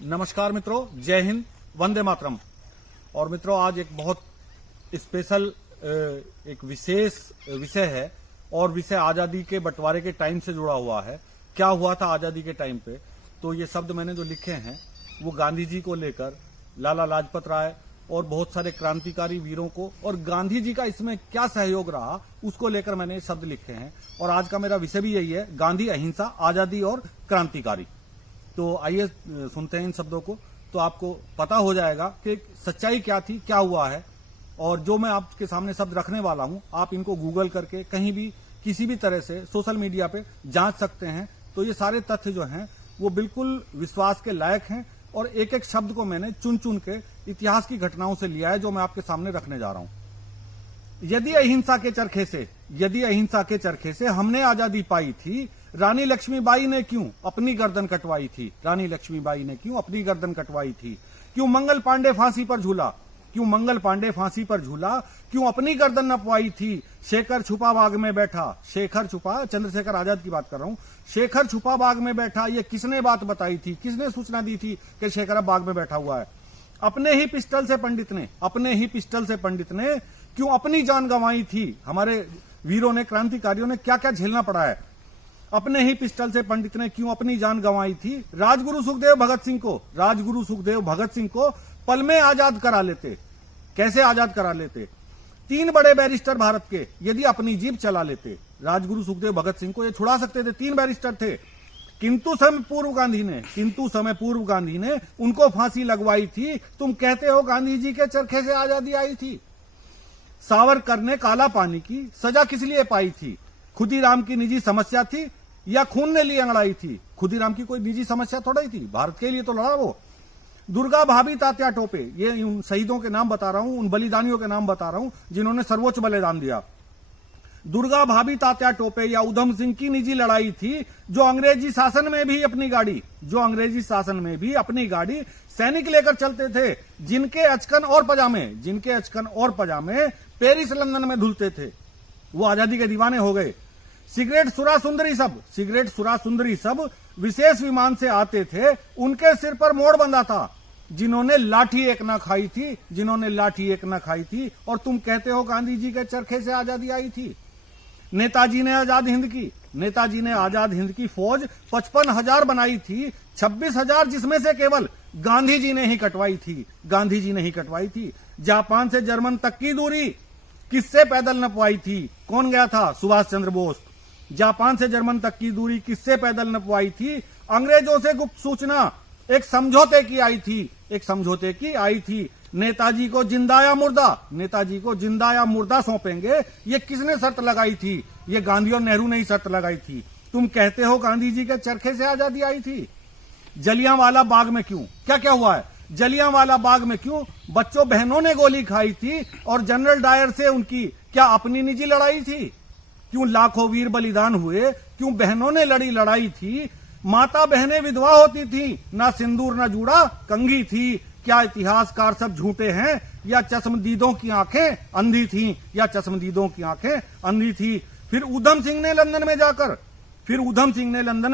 नमस्कार मित्रों, जय हिंद, वंदे मातरम। और मित्रों, आज एक बहुत स्पेशल एक विशेष विषय है और विषय आजादी के बंटवारे के टाइम से जुड़ा हुआ है। क्या हुआ था आजादी के टाइम पे, तो ये शब्द मैंने जो लिखे हैं वो गांधी जी को लेकर, लाला लाजपत राय और बहुत सारे क्रांतिकारी वीरों को, और गांधी जी का इसमें क्या सहयोग रहा उसको लेकर मैंने ये शब्द लिखे हैं। और आज का मेरा विषय भी यही है, गांधी, अहिंसा, आजादी और क्रांतिकारी। तो आइए सुनते हैं इन शब्दों को, तो आपको पता हो जाएगा कि सच्चाई क्या थी, क्या हुआ है। और जो मैं आपके सामने शब्द रखने वाला हूं, आप इनको गूगल करके कहीं भी किसी भी तरह से सोशल मीडिया पे जांच सकते हैं। तो ये सारे तथ्य जो हैं वो बिल्कुल विश्वास के लायक हैं और एक एक शब्द को मैंने चुन चुन के इतिहास की घटनाओं से लिया है, जो मैं आपके सामने रखने जा रहा हूं। यदि अहिंसा के चरखे से हमने आजादी पाई थी, रानी लक्ष्मीबाई ने क्यों अपनी गर्दन कटवाई थी? क्यों मंगल पांडे फांसी पर झूला? क्यों अपनी गर्दन नपवाई थी? शेखर छुपा बाग में बैठा, चंद्रशेखर आजाद की बात कर रहा हूं। शेखर छुपा बाग में बैठा, ये किसने बात बताई थी, किसने सूचना दी थी कि शेखर अब बाग में बैठा हुआ है? अपने ही पिस्टल से पंडित ने क्यों अपनी जान गंवाई थी? हमारे वीरों ने, क्रांतिकारियों ने क्या क्या झेलना पड़ा है। अपने ही पिस्टल से पंडित ने क्यों अपनी जान गंवाई थी? राजगुरु सुखदेव भगत सिंह को पल में आजाद करा लेते। कैसे आजाद करा लेते? 3 बड़े बैरिस्टर भारत के यदि अपनी जीभ चला लेते, राजगुरु सुखदेव भगत सिंह को ये छुड़ा सकते थे। 3 बैरिस्टर थे, किंतु समय पूर्व गांधी ने उनको फांसी लगवाई थी। तुम कहते हो गांधी जी के चरखे से आजादी आई थी। सावरकर ने काला पानी की सजा किस लिए पाई थी? खुदीराम की निजी समस्या थी या खून ने ली अंगड़ाई थी? खुदीराम की कोई निजी समस्या थोड़ा ही थी, भारत के लिए तो लड़ा वो। दुर्गा भाभी तात्या टोपे, ये उन शहीदों के नाम बता रहा हूं, उन बलिदानियों के नाम बता रहा हूं जिन्होंने सर्वोच्च बलिदान दिया। दुर्गा भाभी तात्या टोपे या उधम सिंह की निजी लड़ाई थी, जो अंग्रेजी शासन में भी अपनी गाड़ी सैनिक लेकर चलते थे, जिनके अचकन और पजामे पेरिस लंदन में धुलते थे। वो आजादी के दीवाने हो गए। सिगरेट सुरा सुंदरी सब विशेष विमान से आते थे, उनके सिर पर मोड़ बंधा था, जिन्होंने लाठी एक न खाई थी। और तुम कहते हो गांधी जी के चरखे से आजादी आई थी। नेताजी ने आजाद हिंद की फौज 55,000 बनाई थी, 26,000 जिसमें से केवल गांधी जी ने ही कटवाई थी। जापान से जर्मन तक की दूरी किससे पैदल नपवाई थी? कौन गया था? सुभाष चंद्र बोस। जापान से जर्मन तक की दूरी किससे पैदल नपवाई थी? अंग्रेजों से गुप्त सूचना एक समझौते की आई थी। नेताजी को जिंदा या मुर्दा सौंपेंगे, ये किसने शर्त लगाई थी? ये गांधी और नेहरू ने ही शर्त लगाई थी। तुम कहते हो गांधी जी के चरखे से आजादी आई थी। जलियांवाला बाग में क्यों, क्या हुआ है? जलियांवाला बाग में क्यों बच्चों बहनों ने गोली खाई थी और जनरल डायर से उनकी क्या अपनी निजी लड़ाई थी? क्यों लाखों वीर बलिदान हुए? क्यों बहनों ने लड़ी लड़ाई थी? माता बहनें विधवा होती थी, ना सिंदूर ना जूड़ा कंघी थी। क्या इतिहासकार सब झूठे हैं या चश्मदीदों की आंखें अंधी थी? फिर उधम सिंह ने लंदन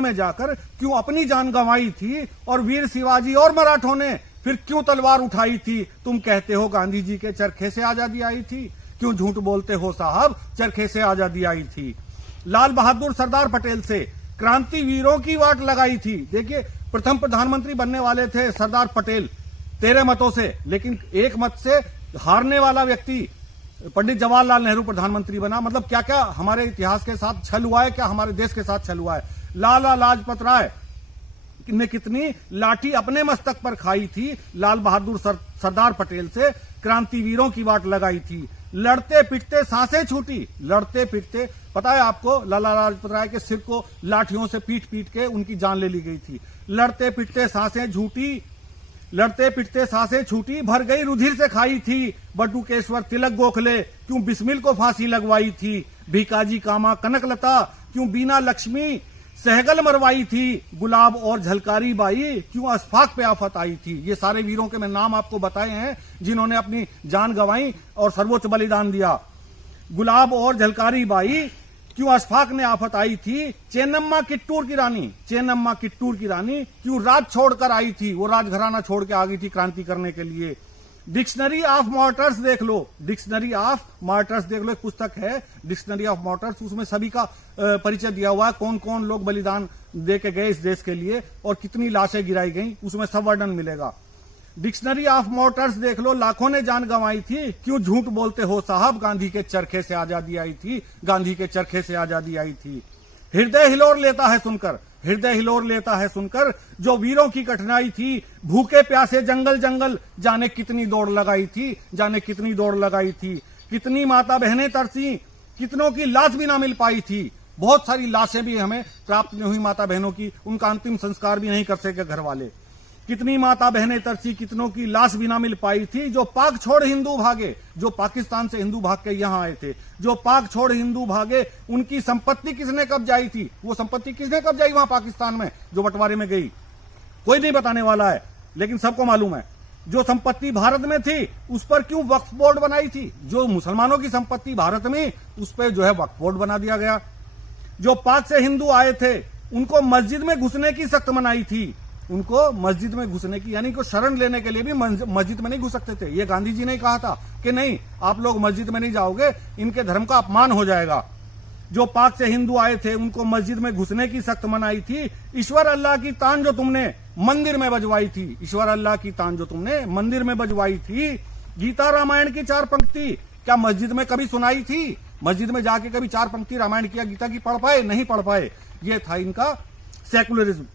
में जाकर क्यों अपनी जान गंवाई थी? और वीर शिवाजी और मराठों ने फिर क्यों तलवार उठाई थी? तुम कहते हो गांधी जी के चरखे से आजादी आई थी। क्यों झूठ बोलते हो साहब? चरखे से आजादी आई थी। लाल बहादुर सरदार पटेल से क्रांति वीरों की वाट लगाई थी। देखिए, प्रथम प्रधानमंत्री बनने वाले थे सरदार पटेल 13 मतों से, लेकिन एक मत से हारने वाला व्यक्ति पंडित जवाहरलाल नेहरू प्रधानमंत्री बना। मतलब क्या क्या हमारे इतिहास के साथ छल हुआ है, क्या हमारे देश के साथ छल हुआ है। लाला लाजपत राय ने कितनी लाठी अपने मस्तक पर खाई थी। लाल बहादुर सरदार पटेल से क्रांतिवीरों की वाट लगाई थी। लड़ते पिटते सांसें छूटी, पता है आपको, लाला लाजपत राय के सिर को लाठियों से पीट के उनकी जान ले ली गई थी। लड़ते पिटते सांसें छूटी, भर गई रुधिर से खाई थी। बटुकेश्वर तिलक गोखले क्यों बिस्मिल को फांसी लगवाई थी? भीकाजी कामा कनकलता क्यों बीना लक्ष्मी सहगल मरवाई थी? गुलाब और झलकारी बाई क्यों अशफाक पे आफत आई थी? ये सारे वीरों के मैं नाम आपको बताए हैं, जिन्होंने अपनी जान गंवाई और सर्वोच्च बलिदान दिया। गुलाब और झलकारी बाई क्यों अशफाक ने आफत आई थी, चेन्नम्मा किट्टूर की रानी, चेन्नम्मा किट्टूर की रानी क्यों राज छोड़कर आई थी, वो राजघराना छोड़ के आ गई थी क्रांति करने के लिए। डिक्शनरी ऑफ मार्टर्स देख लो, डिक्शनरी ऑफ मार्टर्स देख लो, एक पुस्तक है डिक्शनरी ऑफ मार्टर्स, उसमें सभी का परिचय दिया हुआ है, कौन कौन लोग बलिदान दे के गए इस देश के लिए और कितनी लाशें गिराई गई, उसमें सब वर्णन मिलेगा। डिक्शनरी ऑफ मार्टर्स देख लो, लाखों ने जान गंवाई थी, क्यों झूठ बोलते हो साहब, गांधी के चरखे से आजादी आई थी, गांधी के चरखे से आजादी आई थी। हृदय हिलोर लेता है सुनकर, हृदय हिलोर लेता है सुनकर, जो वीरों की कठिनाई थी, भूखे प्यासे जंगल जंगल, जाने कितनी दौड़ लगाई थी, जाने कितनी दौड़ लगाई थी। कितनी माता बहनें तरसी, कितनों की लाश भी ना मिल पाई थी, बहुत सारी लाशें भी हमें प्राप्त नहीं हुई माता बहनों की, उनका अंतिम संस्कार भी नहीं कर सके घर वाले। कितनी माता बहनें तरसी, कितनों की लाश भी ना मिल पाई थी, जो पाक छोड़ हिंदू भागे, जो पाकिस्तान से हिंदू भाग के यहां आए थे, जो पाक छोड़ हिंदू भागे, उनकी संपत्ति किसने कब्जाई थी, वो संपत्ति किसने कब्जाई वहां पाकिस्तान में जो बंटवारे में गई, कोई नहीं बताने वाला है, लेकिन सबको मालूम है। जो संपत्ति भारत में थी उस पर क्यों वक्फ बोर्ड बनाई थी, जो मुसलमानों की संपत्ति भारत में उस पर जो है वक्फ बोर्ड बना दिया गया। जो पाक से हिंदू आए थे उनको मस्जिद में घुसने की सख्त मनाही थी, उनको मस्जिद में घुसने की, यानी को शरण लेने के लिए भी मस्जिद में नहीं घुस सकते थे। ये गांधी जी ने कहा था कि नहीं, आप लोग मस्जिद में नहीं जाओगे, इनके धर्म का अपमान हो जाएगा। जो पाक से हिंदू आए थे उनको मस्जिद में घुसने की सख्त मनाही थी। ईश्वर अल्लाह की तान जो तुमने मंदिर में बजवाई थी, ईश्वर अल्लाह की तान जो तुमने मंदिर में बजवाई थी। गीता रामायण की 4 पंक्ति क्या मस्जिद में कभी सुनाई थी, मस्जिद में जाके कभी 4 पंक्ति रामायण की गीता की पढ़ पाए, नहीं पढ़ पाए। ये था इनका सेकुलरिज्म।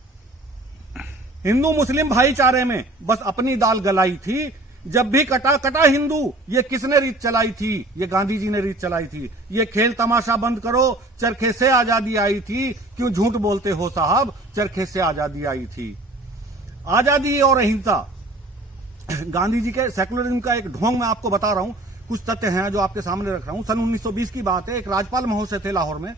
हिंदू मुस्लिम भाईचारे में बस अपनी दाल गलाई थी, जब भी कटा कटा हिंदू, ये किसने रीत चलाई थी, ये गांधी जी ने रीत चलाई थी। ये खेल तमाशा बंद करो, चरखे से आजादी आई थी, क्यों झूठ बोलते हो साहब, चरखे से आजादी आई थी। आजादी और अहिंसा, गांधी जी के सेकुलरिज्म का एक ढोंग मैं आपको बता रहा हूं, कुछ तथ्य हैं जो आपके सामने रख रहा हूं। सन 1920 की बात है, एक राज्यपाल महोदय थे लाहौर में।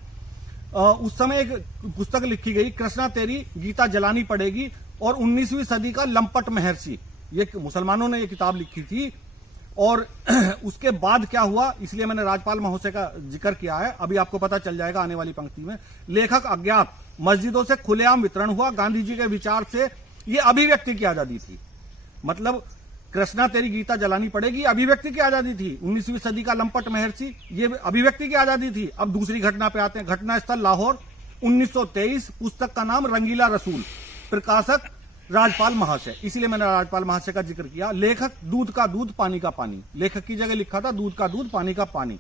उस समय एक पुस्तक लिखी गई, कृष्णा तेरी गीता जलानी पड़ेगी और 19वीं सदी का लंपट महर्षि, ये मुसलमानों ने ये किताब लिखी थी। और उसके बाद क्या हुआ, इसलिए मैंने राज्यपाल महोदय का जिक्र किया है, अभी आपको पता चल जाएगा आने वाली पंक्ति में। लेखक अज्ञात, मस्जिदों से खुलेआम वितरण हुआ, गांधी जी के विचार से ये अभिव्यक्ति की आजादी थी। मतलब कृष्णा तेरी गीता जलानी पड़ेगी, अभिव्यक्ति की आजादी थी। 19वीं सदी का लंपट महर्षि, ये अभिव्यक्ति की आजादी थी। अब दूसरी घटना पे आते हैं। घटना स्थल लाहौर, 1923। पुस्तक का नाम रंगीला रसूल, प्रकाशक राज्यपाल महाशय, इसीलिए मैंने राज्यपाल महाशय का जिक्र किया। लेखक दूध का दूध पानी का पानी, लेखक की जगह लिखा था दूध का दूध पानी का पानी।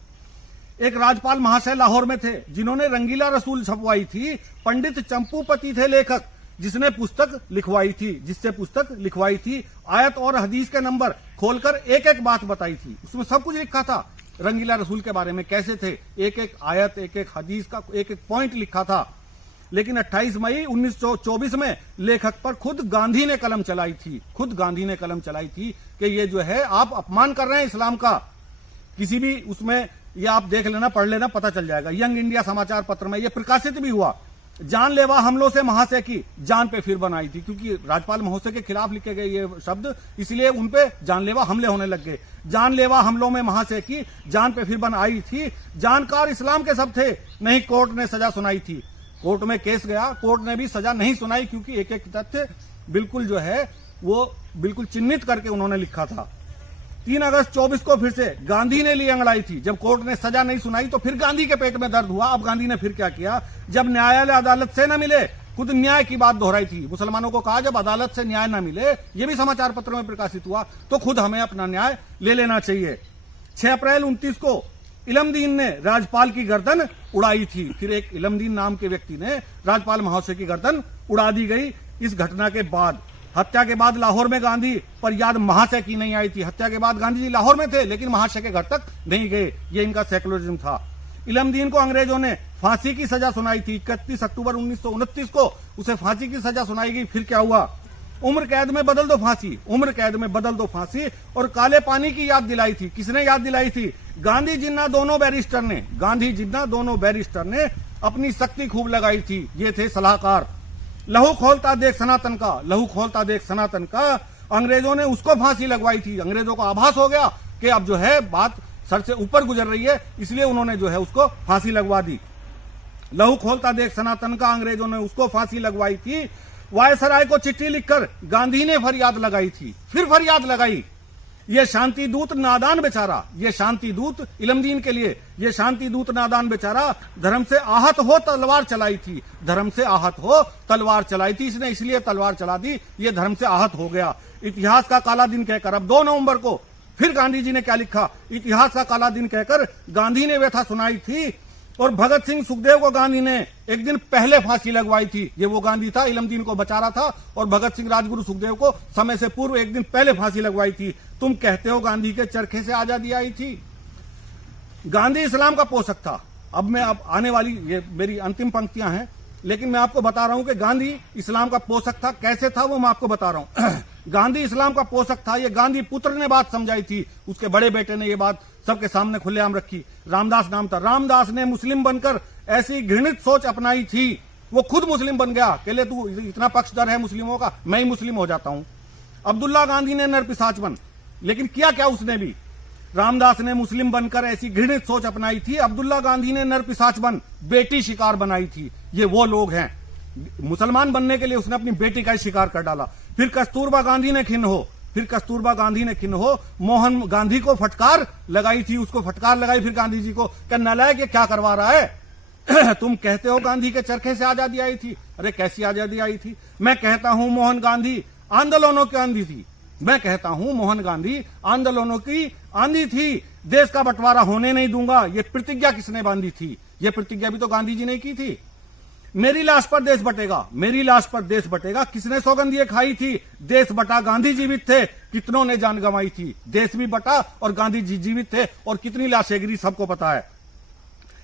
एक राज्यपाल महाशय लाहौर में थे जिन्होंने रंगीला रसूल छपवाई थी। पंडित चंपूपति थे लेखक, जिसने पुस्तक लिखवाई थी, जिससे पुस्तक लिखवाई थी। आयत और हदीस के नंबर खोलकर एक एक बात बताई थी, उसमें सब कुछ लिखा था रंगीला रसूल के बारे में, कैसे थे, एक एक आयत, एक एक हदीस का एक एक पॉइंट लिखा था। लेकिन 28 मई 1924 में लेखक पर खुद गांधी ने कलम चलाई थी, खुद गांधी ने कलम चलाई थी कि ये जो है आप अपमान कर रहे हैं इस्लाम का। किसी भी उसमें ये आप देख लेना, पढ़ लेना, पता चल जाएगा। यंग इंडिया समाचार पत्र में ये प्रकाशित भी हुआ। जानलेवा हमलों से महाशय की जान पे फिर बनाई थी, क्योंकि राज्यपाल महोदय के खिलाफ लिखे गए ये शब्द, इसलिए उनपे जानलेवा हमले होने लग गए। जानलेवा हमलों में महाशय की जान पे फिर बन आई थी। जानकार इस्लाम के सब थे, नहीं कोर्ट ने सजा सुनाई थी। कोर्ट में केस गया, कोर्ट ने भी सजा नहीं सुनाई, क्योंकि एक एक तथ्य बिल्कुल जो है वो बिल्कुल चिन्हित करके उन्होंने लिखा था। 3 अगस्त 24 को फिर से गांधी ने ली अंगड़ाई थी। जब कोर्ट ने सजा नहीं सुनाई तो फिर गांधी के पेट में दर्द हुआ। अब गांधी ने फिर क्या किया, जब न्यायालय अदालत से न मिले, खुद न्याय की बात दोहराई थी। मुसलमानों को कहा जब अदालत से न्याय न मिले, ये भी समाचार पत्रों में प्रकाशित हुआ, तो खुद हमें अपना न्याय ले लेना चाहिए। 6 अप्रैल 29 को इलमदीन ने राज्यपाल की गर्दन उड़ाई थी। फिर एक इलमदीन नाम के व्यक्ति ने राज्यपाल महोदय की गर्दन उड़ा दी गई। इस घटना के बाद, हत्या के बाद लाहौर में गांधी पर याद महाशय की नहीं आई थी। हत्या के बाद गांधी जी लाहौर में थे, लेकिन महाशय के घर तक नहीं गए। ये इनका सेकुलरिज्म था। इलमदीन को अंग्रेजों ने फांसी की सजा सुनाई थी। 31 अक्टूबर 1929 को उसे फांसी की सजा सुनाई गई। फिर क्या हुआ, उम्र कैद में बदल दो फांसी, उम्र कैद में बदल दो फांसी। और काले पानी की याद दिलाई थी। किसने याद दिलाई थी, गांधी जिन्ना दोनों बैरिस्टर ने, गांधी जिन्ना दोनों बैरिस्टर ने अपनी शक्ति खूब लगाई थी। ये थे सलाहकार। लहू खोलता देख सनातन का, लहू खोलता देख सनातन का, अंग्रेजों ने उसको फांसी लगवाई थी। अंग्रेजों को आभास हो गया कि अब जो है बात सर से ऊपर गुजर रही है, इसलिए उन्होंने जो है उसको फांसी लगवा दी। लहू खोलता देख सनातन का, अंग्रेजों ने उसको फांसी लगवाई थी। वायसराय को चिट्ठी लिखकर गांधी ने फरियाद लगाई थी, फिर फरियाद लगाई। ये शांति दूत नादान बेचारा, ये शांति दूत इलमदीन के लिए, ये शांति दूत नादान बेचारा धर्म से आहत हो तलवार चलाई थी, धर्म से आहत हो तलवार चलाई थी। इसने इसलिए तलवार चला दी, ये धर्म से आहत हो गया। इतिहास का काला दिन कहकर अब 2 नवंबर को फिर गांधी जी ने क्या लिखा, इतिहास का काला दिन कहकर गांधी ने व्यथा सुनाई थी। और भगत सिंह सुखदेव को गांधी ने एक दिन पहले फांसी लगवाई थी। ये वो गांधी था, इलमदीन को बचा रहा था, और भगत सिंह राजगुरु सुखदेव को समय से पूर्व एक दिन पहले फांसी लगवाई थी। तुम कहते हो गांधी के चरखे से आजादी आई थी। गांधी इस्लाम का पोषक था। अब आने वाली ये मेरी अंतिम पंक्तियां हैं, लेकिन मैं आपको बता रहा हूं कि गांधी इस्लाम का पोषक था। कैसे था वो मैं आपको बता रहा हूं। गांधी इस्लाम का पोषक था, ये गांधी पुत्र ने बात समझाई थी, उसके बड़े बेटे ने ये बात सबके सामने खुलेआम रखी। रामदास नाम था। रामदास ने मुस्लिम बनकर ऐसी घृणित सोच अपनाई थी, वो खुद मुस्लिम बन गया। कहले तू इतना पक्षधर है मुस्लिमों का, मैं ही मुस्लिम हो जाता हूं। अब्दुल्ला गांधी ने नरपिशाच बन, लेकिन किया क्या उसने भी, रामदास ने मुस्लिम बनकर ऐसी घृणित सोच अपनाई थी। अब्दुल्ला गांधी ने नरपिशाच बन बेटी शिकार बनाई थी। ये वो लोग हैं, मुसलमान बनने के लिए उसने अपनी बेटी का ही शिकार कर डाला। फिर कस्तूरबा गांधी ने खिन्न हो, फिर कस्तूरबा गांधी ने खिन्न हो मोहन गांधी को फटकार लगाई थी, उसको फटकार लगाई फिर गांधी जी को, क्या नालायक ये क्या करवा रहा है। तुम कहते हो गांधी के चरखे से आजादी आई थी। अरे कैसी आजादी आई थी। मैं कहता हूं मोहन गांधी आंदोलनों की आंधी थी। मैं कहता हूं मोहन गांधी आंदोलनों की आंधी थी। देश का बंटवारा होने नहीं दूंगा, ये प्रतिज्ञा किसने बांधी थी। ये प्रतिज्ञा भी तो गांधी जी ने की थी। मेरी लाश पर देश बटेगा, मेरी लाश पर देश बटेगा, किसने सौगंध ये खाई थी। देश बटा, गांधी जीवित थे, कितनों ने जान गंवाई थी। देश भी बटा और गांधी जी जीवित थे, और कितनी लाशें गिरी सबको पता है।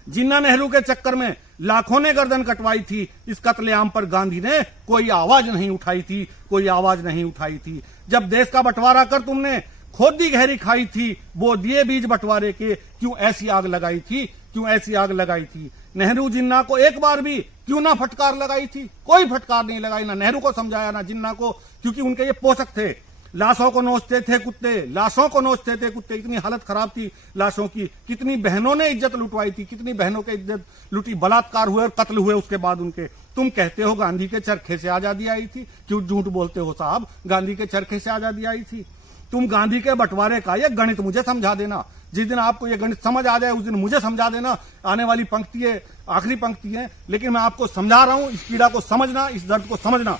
जिन्ना नेहरू के चक्कर में लाखों ने गर्दन कटवाई थी, इस कत्लेआम पर गांधी ने कोई आवाज नहीं उठाई थी, कोई आवाज नहीं उठाई थी। जब देश का बंटवारा कर तुमने खोदी गहरी खाई थी, वो दिए बीज बंटवारे के, क्यों ऐसी आग लगाई थी, क्यों ऐसी आग लगाई थी। नेहरू जिन्ना को एक बार भी क्यों ना फटकार लगाई थी, कोई फटकार नहीं लगाई, ना नेहरू को समझाया ना जिन्ना को, क्योंकि उनके ये पोषक थे। लाशों को नोचते थे कुत्ते, लाशों को नोचते थे कुत्ते। इतनी हालत खराब थी लाशों की। कितनी बहनों ने इज्जत लुटवाई थी, कितनी बहनों की इज्जत लुटी, बलात्कार हुए और कत्ल हुए उसके बाद उनके। तुम कहते हो गांधी के चरखे से आजादी आई थी। क्यों झूठ बोलते हो साहब, गांधी के चरखे से आजादी आई थी। तुम गांधी के बंटवारे का ये गणित मुझे समझा देना। जिस दिन आपको ये गणित समझ आ जाए उस दिन मुझे समझा देना। आने वाली पंक्ति है, आखिरी पंक्ति है, लेकिन मैं आपको समझा रहा हूं, इस पीड़ा को समझना, इस दर्द को समझना।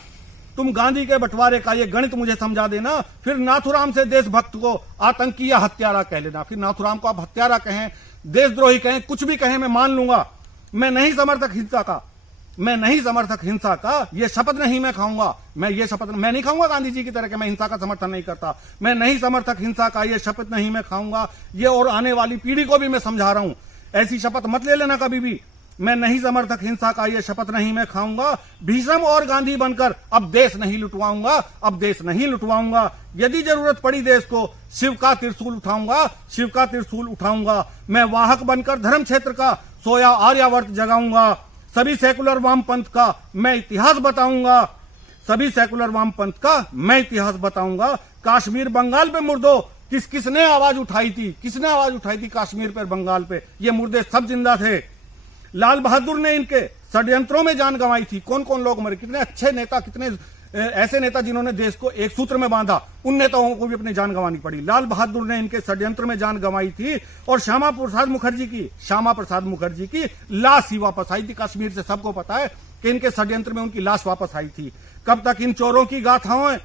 तुम गांधी के बंटवारे का ये गणित मुझे समझा देना, फिर नाथुराम से देशभक्त को आतंकी या हत्यारा कह लेना। फिर नाथुराम को आप हत्यारा कहें, देशद्रोही कहें, कुछ भी कहें, मैं मान लूंगा। मैं नहीं समर्थक हिंसा का, मैं नहीं समर्थक हिंसा का, ये शपथ नहीं मैं खाऊंगा। मैं ये शपथ मैं नहीं खाऊंगा गांधी जी की तरह कि मैं हिंसा का समर्थन नहीं करता। मैं नहीं समर्थक हिंसा का, ये शपथ नहीं मैं खाऊंगा। ये और आने वाली पीढ़ी को भी मैं समझा रहा हूं, ऐसी शपथ मत ले लेना कभी भी। मैं नहीं समर्थक हिंसा का, ये शपथ नहीं मैं खाऊंगा। भीष्म और गांधी बनकर अब देश नहीं लुटवाऊंगा, अब देश नहीं लुटवाऊंगा। यदि जरूरत पड़ी देश को, शिव का त्रिशूल उठाऊंगा, शिव का त्रिशूल उठाऊंगा। मैं वाहक बनकर धर्म क्षेत्र का सोया आर्यावर्त जगाऊंगा। सभी सेकुलर वामपंथ का मैं इतिहास बताऊंगा, सभी सेकुलर वामपंथ का मैं इतिहास बताऊंगा। कश्मीर बंगाल पे मुर्दों किसने आवाज उठाई थी, किसने आवाज उठाई थी कश्मीर पर, बंगाल पे। ये मुर्दे सब जिंदा थे। लाल बहादुर ने इनके षड्यंत्रों में जान गंवाई थी। कौन कौन लोग मरे, कितने अच्छे नेता, कितने ऐसे नेता जिन्होंने देश को एक सूत्र में बांधा, उन नेताओं को भी अपनी जान गंवानी पड़ी। लाल बहादुर ने इनके षड्यंत्र में जान गंवाई थी। और श्यामा प्रसाद मुखर्जी की लाश ही वापस आई थी कश्मीर से। सबको पता है कि इनके षड्यंत्र में उनकी लाश वापस आई थी। कब तक इन चोरों की गाथाएं,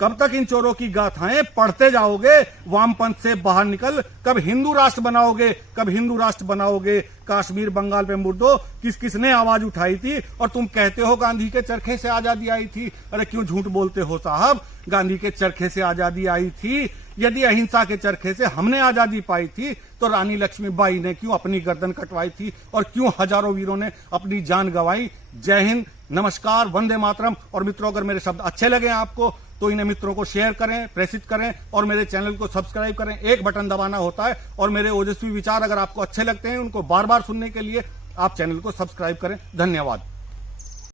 कब तक इन चोरों की गाथाएं पढ़ते जाओगे। वामपंथ से बाहर निकल, कब हिंदू राष्ट्र बनाओगे, कब हिंदू राष्ट्र बनाओगे। कश्मीर बंगाल पे मुर्दों किसने आवाज उठाई थी। और तुम कहते हो गांधी के चरखे से आजादी आई थी। अरे क्यों झूठ बोलते हो साहब, गांधी के चरखे से आजादी आई थी। यदि अहिंसा के चरखे से हमने आजादी पाई थी, तो रानी लक्ष्मीबाई ने क्यों अपनी गर्दन कटवाई थी, और क्यों हजारों वीरों ने अपनी जान गंवाई। जय हिंद, नमस्कार, वंदे मातरम। और मित्रों, अगर मेरे शब्द अच्छे लगे आपको तो इन्हें मित्रों को शेयर करें, प्रेषित करें, और मेरे चैनल को सब्सक्राइब करें। एक बटन दबाना होता है। और मेरे ओजस्वी विचार अगर आपको अच्छे लगते हैं, उनको बार बार सुनने के लिए आप चैनल को सब्सक्राइब करें। धन्यवाद।